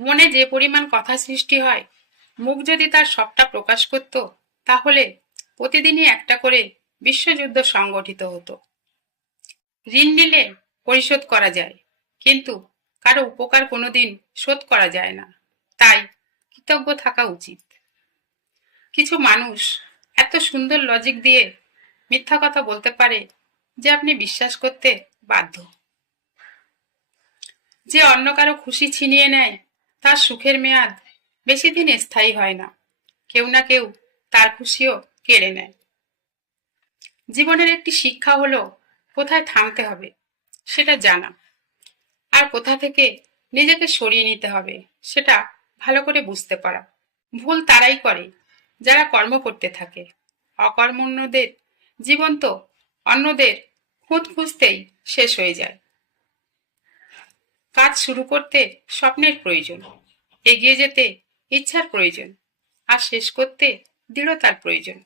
মনে যে পরিমাণ কথা সৃষ্টি হয়, মুখ যদি তার সবটা প্রকাশ করত, তাহলে প্রতিদিনই একটা করে বিশ্বযুদ্ধ সংগঠিত হতো। ঋণ নিলে পরিশোধ করা যায়, কিন্তু কারো উপকার কোনোদিন শোধ করা যায় না। তাই কৃতজ্ঞ থাকা উচিত। কিছু মানুষ এত সুন্দর লজিক দিয়ে মিথ্যা কথা বলতে পারে যে আপনি বিশ্বাস করতে বাধ্য। যে অন্য কারো খুশি ছিনিয়ে নেয়, তার সুখের মেয়াদ বেশি দিন স্থায়ী হয় না। কেউ না কেউ তার খুশিও কেড়ে নেয়। জীবনের একটি শিক্ষা হলো কোথায় থামতে হবে সেটা জানা, আর কোথা থেকে নিজেকে সরিয়ে নিতে হবে সেটা ভালো করে বুঝতে পারা। ভুল তারাই করে যারা কর্ম করতে থাকে। অকর্মণ্যদের জীবন তো অন্যদের খুঁত খুঁজতেই শেষ হয়ে যায়। কাজ শুরু করতে স্বপ্নের প্রয়োজন, এগিয়ে যেতে ইচ্ছার প্রয়োজন, আর শেষ করতে দৃঢ়তার প্রয়োজন।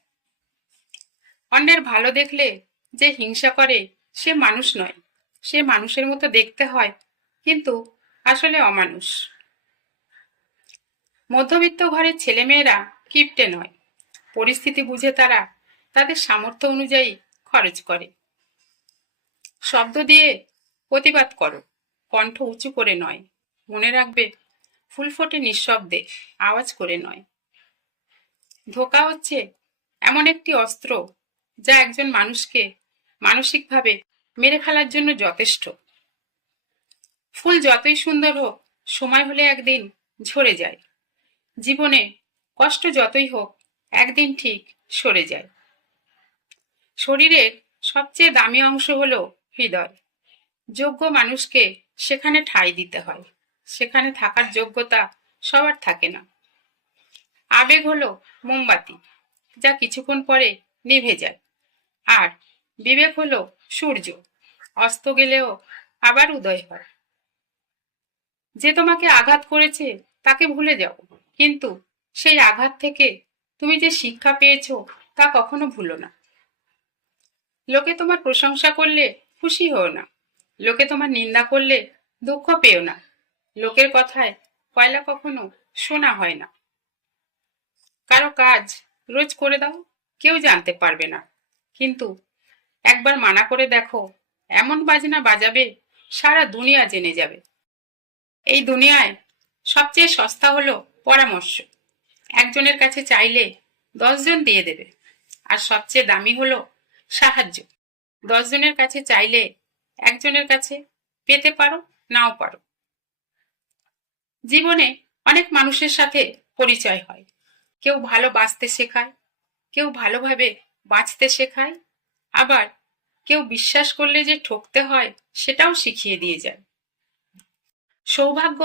অন্যের ভালো দেখলে যে হিংসা করে সে মানুষ নয়, সে মানুষের মতো দেখতে হয়, কিন্তু আসলে অমানুষ। মধ্যবিত্ত ঘরের ছেলেমেয়েরা কিপটে নয়, পরিস্থিতি বুঝে তারা তাদের সামর্থ্য অনুযায়ী খরচ করে। শব্দ দিয়ে প্রতিবাদ করো, কণ্ঠ উঁচু করে নয়। মনে রাখবে, ফুল ফোটে নিঃশব্দে, আওয়াজ করে নয়। ধোঁকা হচ্ছে এমন একটি অস্ত্র যা একজন মানুষকে মানসিকভাবে মেরে ফেলার জন্য যথেষ্ট। ফুল যতই সুন্দর হোক, সময় হলে একদিন ঝরে যায়। জীবনে কষ্ট যতই হোক, একদিন ঠিক সরে যায়। শরীরের সবচেয়ে দামি অংশ হলো হৃদয়। যোগ্য মানুষকে সেখানে ঠাঁই দিতে হয়। সেখানে থাকার যোগ্যতা সবার থাকে না। আবেগ হলো মোমবাতি, যা কিছুক্ষণ পরে নিভে যায়। আর বিবেক হলো সূর্য, অস্ত গেলেও আবার উদয় হয়। যে তোমাকে আঘাত করেছে তাকে ভুলে যাও, কিন্তু সেই আঘাত থেকে তুমি যে শিক্ষা পেয়েছো তা কখনো ভুলো না। লোকে তোমার প্রশংসা করলে খুশি হও না, লোকে তোমার নিন্দা করলে দুঃখ পেও না। লোকের কথায় কয়লা কখনো শোনা হয় না। কারো কাজ রোজ করে দাও, কেউ জানতে পারবে না, কিন্তু একবার মানা করে দেখো, এমন বাজনা বাজাবে সারা দুনিয়া জেনে যাবে। এই দুনিয়ায় সবচেয়ে সস্তা হলো পরামর্শ। একজনের কাছে চাইলে 10 জন দিয়ে দেবে। আর সবচেয়ে দামি হলো সাহায্য। 10 জনের কাছে চাইলে একজনের কাছে পেতে পারো, নাও পারো। জীবনে অনেক মানুষের সাথে পরিচয় হয়। কেউ ভালো বাঁচতে শেখায়, কেউ ভালোভাবে বাঁচতে শেখায়, আবার কেউ বিশ্বাস করলে যে ঠকতে হয় সেটাও শিখিয়ে দিয়ে যায়। সৌভাগ্য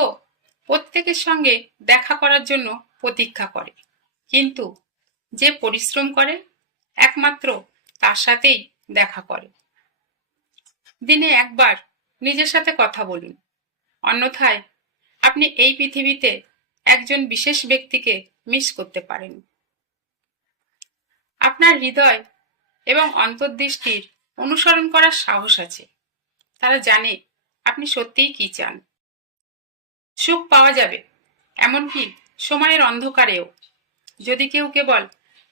প্রত্যেকের সঙ্গে দেখা করার জন্য প্রতীক্ষা করে, কিন্তু যে পরিশ্রম করে একমাত্র তার সাথেই দেখা করে। দিনে একবার নিজের সাথে কথা বলুন, অন্যথায় আপনি এই পৃথিবীতে একজন বিশেষ ব্যক্তিকে মিস করতে পারেন। আপনার হৃদয় এবং অন্তর্দৃষ্টির অনুসরণ করার সাহস আছে। তারা জানে আপনি সত্যিই কি চান। সুখ পাওয়া যাবে, এমনকি সময়ের অন্ধকারেও, যদি কেউ কেবল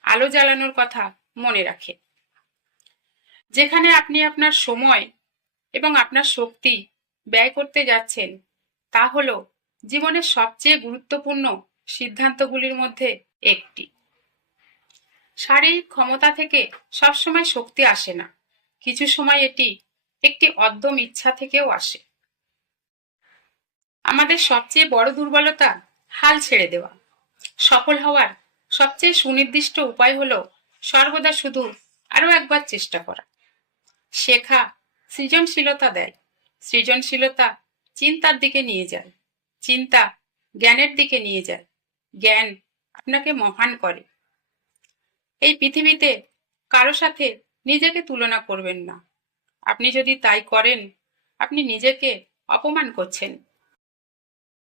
আলো জ্বালানোর কথা মনে রাখে। যেখানে আপনি আপনার সময় এবং আপনার শক্তি ব্যয় করতে যাচ্ছেন, তা হলো জীবনের সবচেয়ে গুরুত্বপূর্ণ সিদ্ধান্তগুলির মধ্যে একটি। শারীরিক ক্ষমতা থেকে সবসময় শক্তি আসে না, কিছু সময় এটি একটি অদ্যম ইচ্ছা থেকেও আসে। আমাদের সবচেয়ে বড় দুর্বলতা হাল ছেড়ে দেওয়া। সফল হওয়ার সবচেয়ে সুনির্দিষ্ট উপায় হলো সর্বদা শুধু আরো একবার চেষ্টা করা। শেখা সৃজনশীলতা দেয়, সৃজনশীলতা চিন্তার দিকে নিয়ে যায়, চিন্তা জ্ঞানের দিকে নিয়ে যায়, জ্ঞান আপনাকে মহান করে। এই পৃথিবীতে কারো সাথে নিজেকে তুলনা করবেন না। আপনি যদি তাই করেন, আপনি নিজেকে অপমান করছেন।